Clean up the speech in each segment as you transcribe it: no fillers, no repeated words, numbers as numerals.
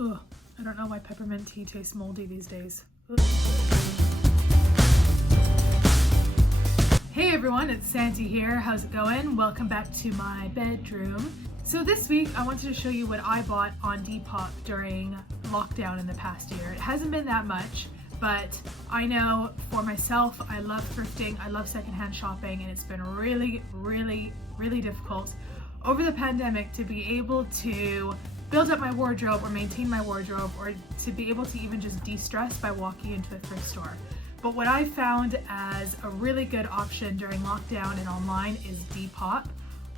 Ugh, I don't know why peppermint tea tastes moldy these days. Ugh. Hey everyone, it's Santi here. How's it going? Welcome back to my bedroom. So this week I wanted to show you what I bought on DePop during lockdown in the past year. It hasn't been that much, but I know for myself, I love thrifting, I love secondhand shopping, and it's been really difficult over the pandemic to be able to build up my wardrobe or maintain my wardrobe, or to be able to even just de-stress by walking into a thrift store. But what I found as a really good option during lockdown and online is DePop.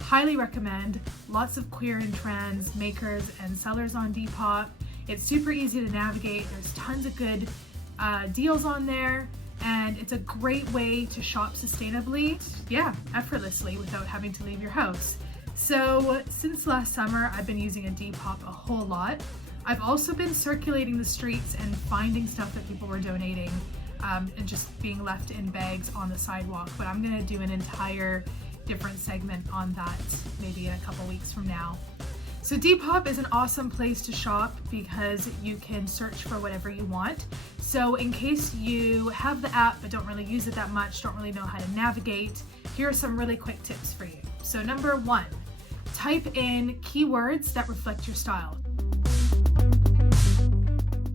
Highly recommend. Lots of queer and trans makers and sellers on DePop. It's super easy to navigate. There's tons of good deals on there, and it's a great way to shop sustainably, effortlessly, without having to leave your house. So since last summer, I've been using a DePop a whole lot. I've also been circulating the streets and finding stuff that people were donating and just being left in bags on the sidewalk. But I'm gonna do an entire different segment on that maybe in a couple weeks from now. So DePop is an awesome place to shop because you can search for whatever you want. So in case you have the app but don't really use it that much, don't really know how to navigate, here are some really quick tips for you. So number one, type in keywords that reflect your style.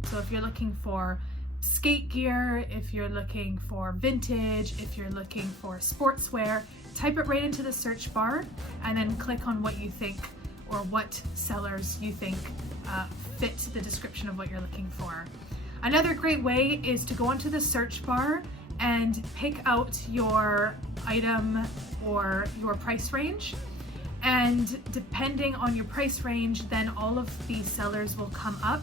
So if you're looking for skate gear, if you're looking for vintage, if you're looking for sportswear, type it right into the search bar and then click on what you think or what sellers you think fit the description of what you're looking for. Another great way is to go onto the search bar and pick out your item or your price range. And depending on your price range, then all of these sellers will come up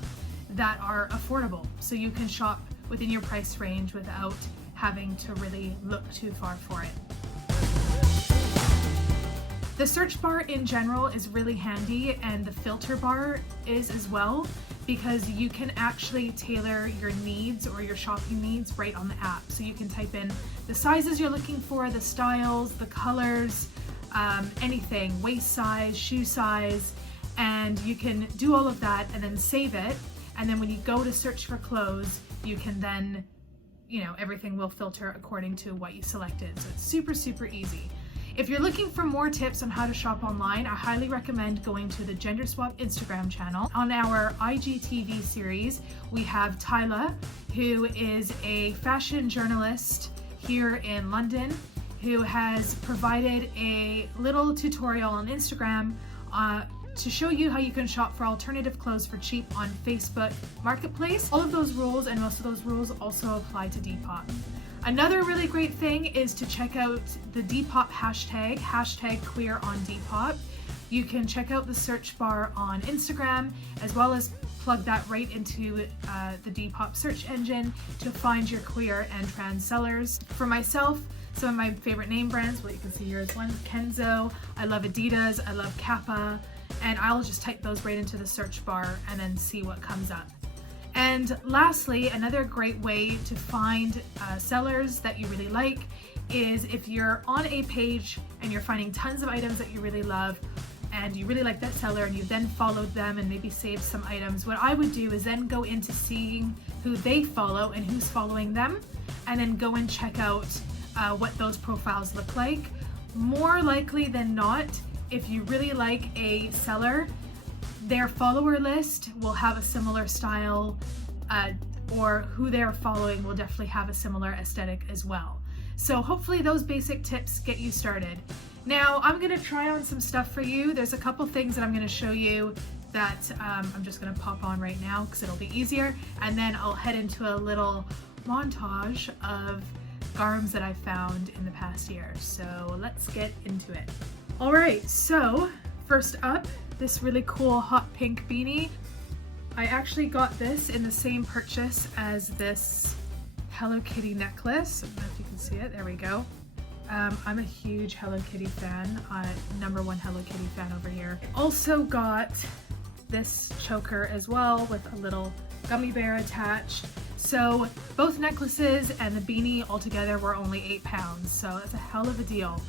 that are affordable. So you can shop within your price range without having to really look too far for it. The search bar in general is really handy, and the filter bar is as well, because you can actually tailor your needs or your shopping needs right on the app. So you can type in the sizes you're looking for, the styles, the colors, anything, waist size, shoe size, and you can do all of that and then save it. And then when you go to search for clothes, you can then, everything will filter according to what you selected. So it's super easy. If you're looking for more tips on how to shop online, I highly recommend going to the Gender Swap Instagram channel. On our IGTV series, we have Tyla, who is a fashion journalist here in London, who has provided a little tutorial on Instagram to show you how you can shop for alternative clothes for cheap on Facebook Marketplace. All of those rules and most of those rules also apply to DePop. Another really great thing is to check out the DePop hashtag queer on DePop. You can check out the search bar on Instagram, as well as plug that right into the DePop search engine to find your queer and trans sellers. For myself, some of my favorite name brands, well, you can see here is one, Kenzo. I love Adidas, I love Kappa, and I'll just type those right into the search bar and then see what comes up. And lastly, another great way to find sellers that you really like is if you're on a page and you're finding tons of items that you really love and you really like that seller and you then followed them and maybe saved some items, what I would do is then go into seeing who they follow and who's following them, and then go and check out what those profiles look like. More likely than not, if you really like a seller, their follower list will have a similar style, or who they're following will definitely have a similar aesthetic as well. So hopefully those basic tips get you started. Now I'm gonna try on some stuff for you. There's a couple things that I'm gonna show you that I'm just gonna pop on right now because it'll be easier, and then I'll head into a little montage of garms that I found in the past year. So let's get into it. All right, so first up, this really cool hot pink beanie. I actually got this in the same purchase as this Hello Kitty necklace. I don't know if you can see it, there we go. I'm a huge Hello Kitty fan, #1 Hello Kitty fan over here. Also got this choker as well with a little gummy bear attached. So both necklaces and the beanie altogether were only £8, so that's a hell of a deal.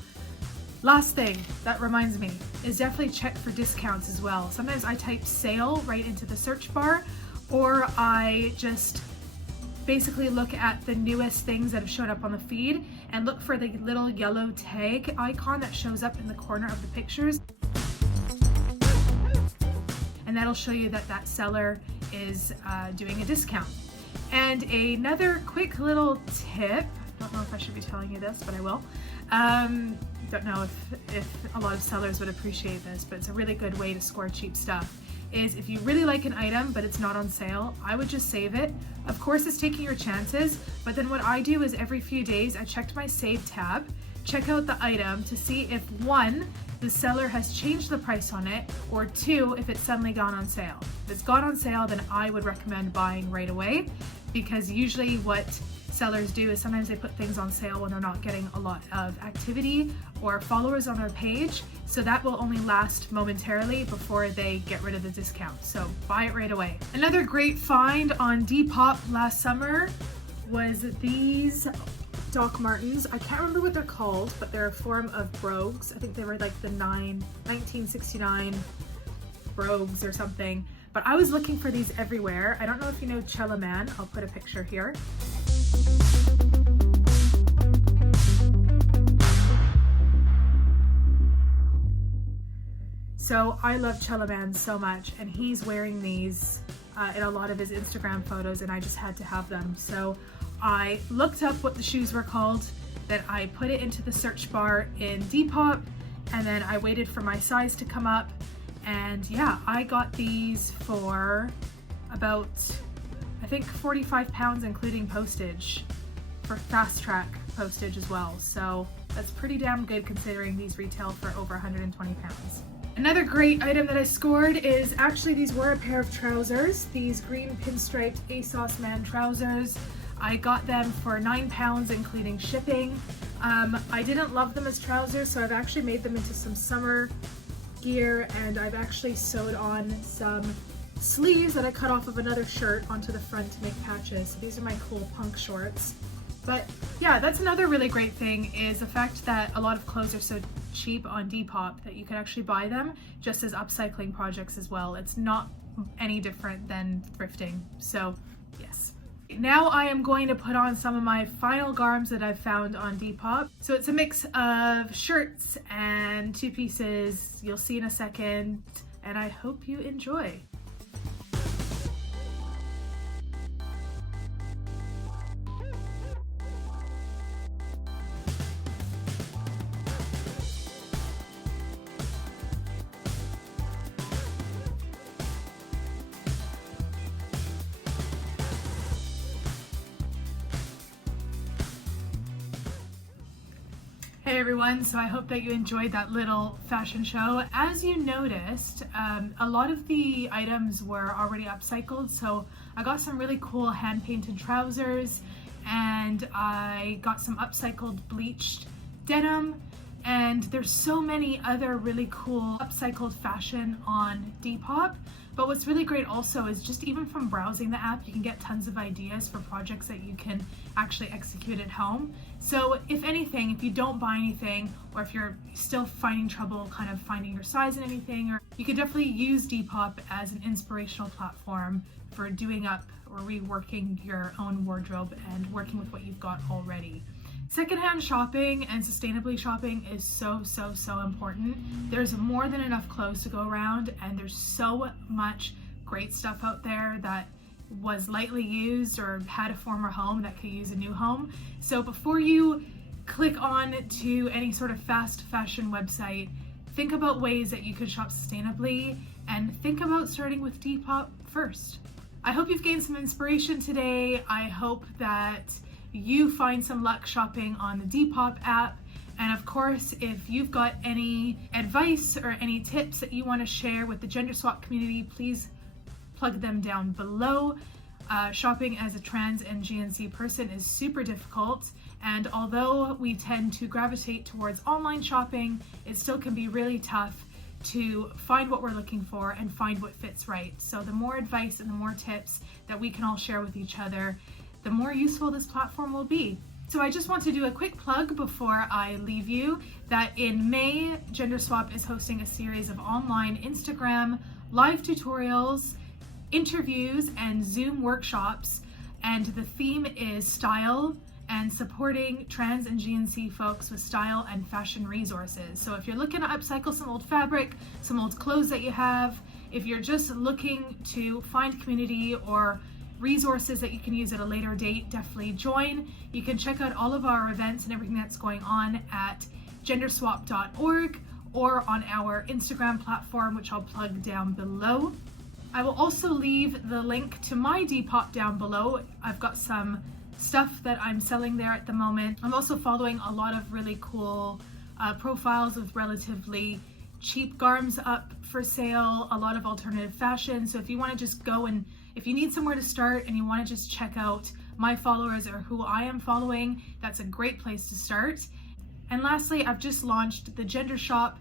Last thing, that reminds me, is definitely check for discounts as well. Sometimes I type sale right into the search bar, or I just basically look at the newest things that have shown up on the feed and look for the little yellow tag icon that shows up in the corner of the pictures. And that'll show you that that seller is doing a discount. And another quick little tip, don't know if I should be telling you this, but I will. Don't know if a lot of sellers would appreciate this, but it's a really good way to score cheap stuff. Is if you really like an item but it's not on sale, I would just save it. Of course, it's taking your chances, but then what I do is every few days I check my save tab, check out the item to see if one, the seller has changed the price on it, or two, if it's suddenly gone on sale. If it's gone on sale, then I would recommend buying right away, because usually what sellers do is sometimes they put things on sale when they're not getting a lot of activity or followers on their page, so that will only last momentarily before they get rid of the discount. So buy it right away. Another great find on Depop last summer was these Doc Martens. I can't remember what they're called, but they're a form of brogues. I think they were like the 1969 brogues or something, but I was looking for these everywhere. I don't know if you know Man. I'll put a picture here. So I love Man so much, and he's wearing these in a lot of his Instagram photos, and I just had to have them. So I looked up what the shoes were called, then I put it into the search bar in Depop, and then I waited for my size to come up, and yeah, I got these for about, I think, 45 pounds including postage, for fast track postage as well. So that's pretty damn good considering these retail for over 120 pounds. Another great item that I scored is actually these were a pair of trousers, these green pinstriped ASOS Man trousers. I got them for £9 including shipping. I didn't love them as trousers, so I've actually made them into some summer gear, and I've actually sewed on some sleeves that I cut off of another shirt onto the front to make patches. So these are my cool punk shorts. But yeah, that's another really great thing, is the fact that a lot of clothes are so cheap on Depop that you can actually buy them just as upcycling projects as well. It's not any different than thrifting. So yes. Now I am going to put on some of my final garms that I've found on Depop. So it's a mix of shirts and two pieces. You'll see in a second, and I hope you enjoy. Hey everyone, so I hope that you enjoyed that little fashion show. As you noticed, a lot of the items were already upcycled, so I got some really cool hand-painted trousers, and I got some upcycled bleached denim, and there's so many other really cool upcycled fashion on Depop. But what's really great also is just even from browsing the app, you can get tons of ideas for projects that you can actually execute at home. So if anything, if you don't buy anything, or if you're still finding trouble kind of finding your size in anything, or you could definitely use Depop as an inspirational platform for doing up or reworking your own wardrobe and working with what you've got already. Secondhand shopping and sustainably shopping is so important. There's more than enough clothes to go around, and there's so much great stuff out there that was lightly used or had a former home that could use a new home. So before you click on to any sort of fast fashion website, think about ways that you could shop sustainably, and think about starting with Depop first. I hope you've gained some inspiration today. I hope that you find some luck shopping on the Depop app. And of course, if you've got any advice or any tips that you want to share with the gender swap community, please plug them down below. Shopping as a trans and GNC person is super difficult, and although we tend to gravitate towards online shopping, it still can be really tough to find what we're looking for and find what fits right. So the more advice and the more tips that we can all share with each other, the more useful this platform will be. So I just want to do a quick plug before I leave you that in May, Gender Swap is hosting a series of online Instagram live tutorials interviews and Zoom workshops, and the theme is style and supporting trans and GNC folks with style and fashion resources. So if you're looking to upcycle some old fabric, some old clothes that you have, if you're just looking to find community or resources that you can use at a later date, definitely join. You can check out all of our events and everything that's going on at genderswap.org or on our Instagram platform, which I'll plug down below. I will also leave the link to my DePop down below. I've got some stuff that I'm selling there at the moment. I'm also following a lot of really cool profiles of relatively cheap garms up for sale, a lot of alternative fashion. So if you want to just go and if you need somewhere to start and you want to just check out my followers or who I am following, that's a great place to start. And lastly, I've just launched the Gender Shop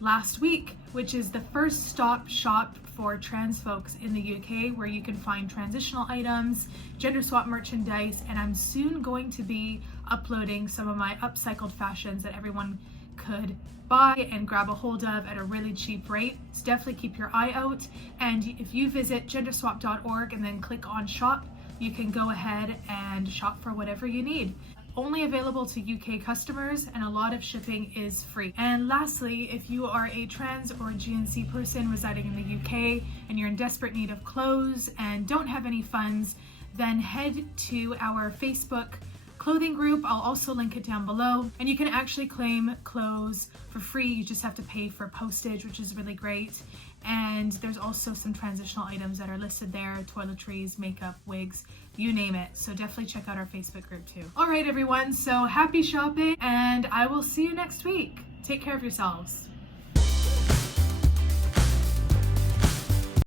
last week, which is the first stop shop for trans folks in the UK, where you can find transitional items, gender swap merchandise, and I'm soon going to be uploading some of my upcycled fashions that everyone could buy and grab a hold of at a really cheap rate. So definitely keep your eye out. And if you visit genderswap.org and then click on shop, you can go ahead and shop for whatever you need. Only available to UK customers, and a lot of shipping is free. And lastly, if you are a trans or GNC person residing in the UK and you're in desperate need of clothes and don't have any funds, then head to our Facebook clothing group. I'll also link it down below, and you can actually claim clothes for free. You just have to pay for postage, which is really great. And there's also some transitional items that are listed there: toiletries, makeup, wigs, you name it. So definitely check out our Facebook group too. All right, everyone, so happy shopping, and I will see you next week. Take care of yourselves.